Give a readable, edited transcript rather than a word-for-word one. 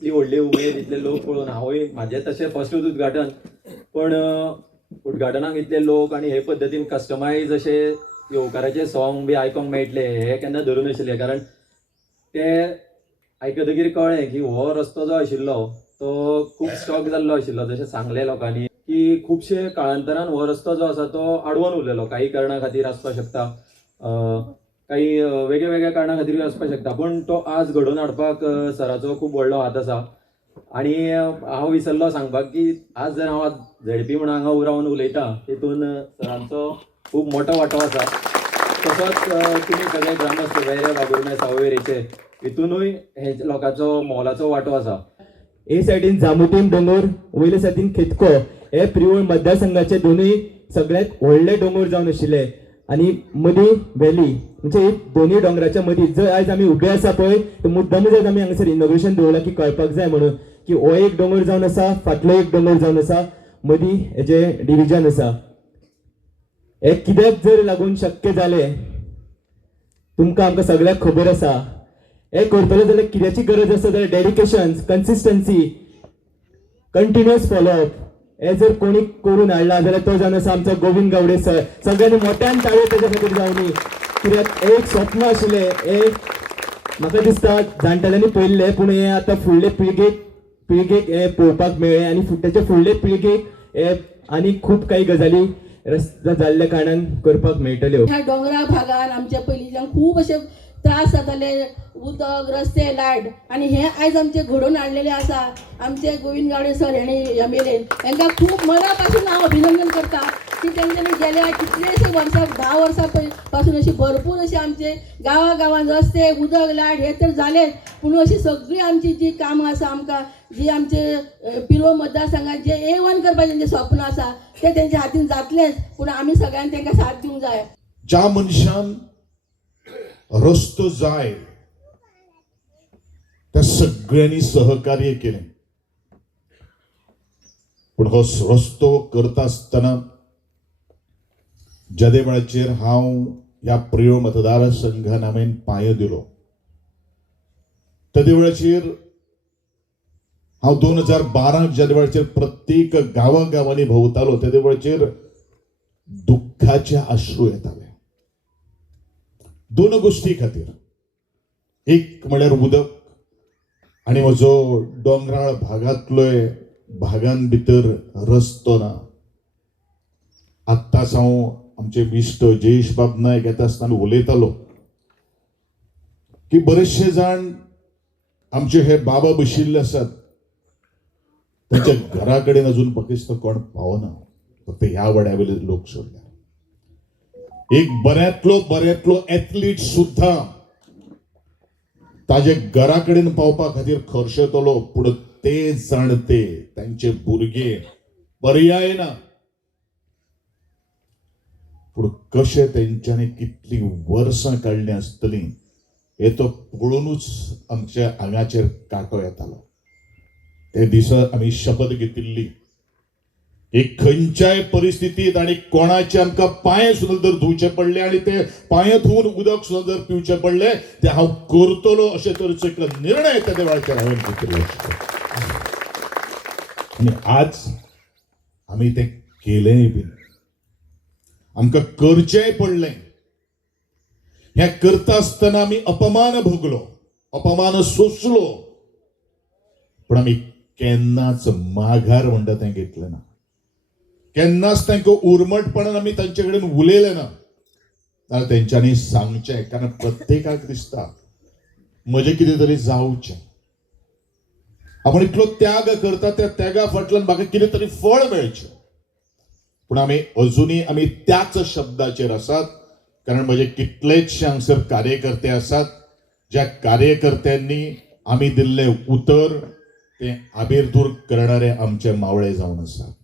इतली व्हडली उमेद इतले लोक पळोवन हांवूय म्हाजें तशें फर्स्टूच उद्घाटन, पण उद्घाटनाक इतले लोक आनी हे पद्दतीन कस्टमायज अशे येवकाराचे सॉंग बी आयकोंक मेळटले हे केन्ना धरून नाशिल्ले. कारण ते आयकतकीर कळ्ळें की हो रस्तो जो आशिल्लो तो खूब स्टॉक जाल्लो आशिल्लो. जशें सांगलें लोकांनी की खुबशे काळांतरान हो रस्तो जो आसा तो आडवोन उरलेलो. काही कारणां खातीर आसपाक शकता, काही वेगळ्या वेगळ्या कारणां खातीर आसपाक शकता, पण तो आज घडोवन हाडपाक सराचो खूब व्हडलो हात आसा. आनी हांव विसरलो सांगपाक की आज जर हांव झेडपी म्हणून हांगा उरावन उलयतां तितून सरांचो खूब मोठो वांटो आसा. तसोच तुमी सगळे ग्रामस्थ वेरे बाबुरमे सावयवेरेचे हितूनूय हे लोकांचो मोलाचो वांटो आसा. ए सायडीन जामुटीम दोंगर, वयले सायडीन खेतको, हे प्रिवळ मतदारसंघाचे दोनूय सगळ्यात व्हडले दोंगर जावन आशिल्ले. आनी मदीं व्हॅली म्हणजे दोनूय डोंगराच्या मदीं जर आयज आमी उबे आसा पळय तर मुद्दामूच आयज आमी हांगासर इनॉग्रेशन दवरलां की कळपाक जाय म्हणून की हो एक दोंगर जावन आसा, फाटलो एक दोंगर जावन आसा, मदीं हेजे डिविजन आसा. हे कित्याक जर लागून शक्य जालें तुमकां आमकां सगळ्याक खबर आसा. हे करतले जाल्यार कित्याची गरज आसा जाल्यार डेडिकेशन, कन्सिस्टन्सी, कंटिन्युअस फॉलोअप. हे जर कोणी करून हाडला जाल्यार तो जावन आसा आमचो गोविंद गावडे सर. सगळ्यांनी मोठ्यान ताळयो तेज्या खातीर जावनी. कित्याक एक स्वप्न आशिल्लें, एक म्हाका दिसता जाणटेल्यांनी पळयल्लें, पूण हे आतां फुडले पिळगेक हे पळोवपाक मेळ्ळें आनी तेच्या फुडले पिळगेक हे आनी खूब काही गजाली रस्ते जाल्ल्या कारणान करपाक मेळटल्यो. ह्या डोंगरा भागान आमच्या पयलींच्यान खूब अशे त्रास जाताले, उदक, रस्ते, लायट, आनी हे आयज आमचे घडोवन हाडलेले आसा. आमचे गोविंद गावडे सर हेणी एमएलए हांकां खूब मना पासून हांव अभिनंदन करता की तेंच्यांनी गेल्या कितलेशे वर्सां 10 वर्सां पासून अशी भरपूर अशी आमचे गांवागांवांत रस्ते, उदक, लायट हे तर जालेच, पूण अशी सगळी आमची जी कामां आसा आमकां जी आमचे पिरवळ मतदारसंघात जे A1 करपाचें जे स्वप्न आसा ते तेंच्या हातीन जातलेंच, पूण आमी सगळ्यांनी तेंकां साथ दिवंक जाय. ज्या मनशान रस्तो जाय त्या सगळ्यांनी सहकार्य केले. पण हो रस्तो करता आसतना ज्या वेळाचेर हांव ह्या प्रिय मतदारसंघान हांवें पांयो दिलो त्या वेळाचेर हांव 2012 ज्या वेळाचेर प्रत्येक गांवांनी भोंवतालो त्या वेळाचेर दुःखाचे अश्रू येताले. 2 गोष्टी खातीर. एक म्हळ्यार उदक आनी म्हजो डोंगराळ भागान भितर रस्तो ना. आत्ताच हांव आमचे मिस्ट जयेश बाब नायक येता आसतना उलयतालो की बरेचशे जाण आमचे हे बाबा बशिल्ले आसात त्यांच्या घरा कडेन अजून फकस्त कोण पावना, फक्त ह्या वाड्यावयले लोक सोडले. एक बऱ्यांतलो एथलीट सुद्धा ताजे घरा कडेन पावपा खातीर खर्चेतलो, पूण ते जाणते तांचे भुरगे पर्याय ना. पूण कशें तेंच्यांनी कितली वर्सां काडलीं आसतलीं हे तो पळोवनूच आमच्या आंगाचेर कांटो येतालो. ते दिसा आमी शपथ घेतिल्ली एक खंयच्याय परिस्थितीत आणि कोणाचे आमकां पांय सुद्दां जर धुवचे पडले आणि ते पांय धुवून उदक सुद्दां जर पिवचे पडले ते हांव करतलो अशें तरेचो एक निर्णय त्या वेळाचेर हांवें घेतिल्लो. आनी आज आमी तें केलेंय बीन. आमकां करचेंय पडलें. हें करता आसतना आमी अपमान भोगलो, अपमान सोंसलो, पूण आमी केन्नाच माघार म्हणटा तें घेतलें ना. केन्नाच तांकां उर्मटपणान आमी तांचे कडेन उलयले ना. जाल्यार तेंच्यांनी सांगचें, कारण प्रत्येकाक दिसता म्हजें कितें तरी जावचें. आपण इतलो त्याग करता त्या त्यागा फाटल्यान म्हाका कितें तरी फळ मेळचें. पूण आमी अजुनी आमी त्याच शब्दाचेर आसात, कारण म्हजे कितलेशे हांगसर कार्यकर्ते आसात ज्या कार्यकर्त्यांनी आमी दिल्लें उतर ते आबेरदूर करणारे आमचे मावळे जावन आसात.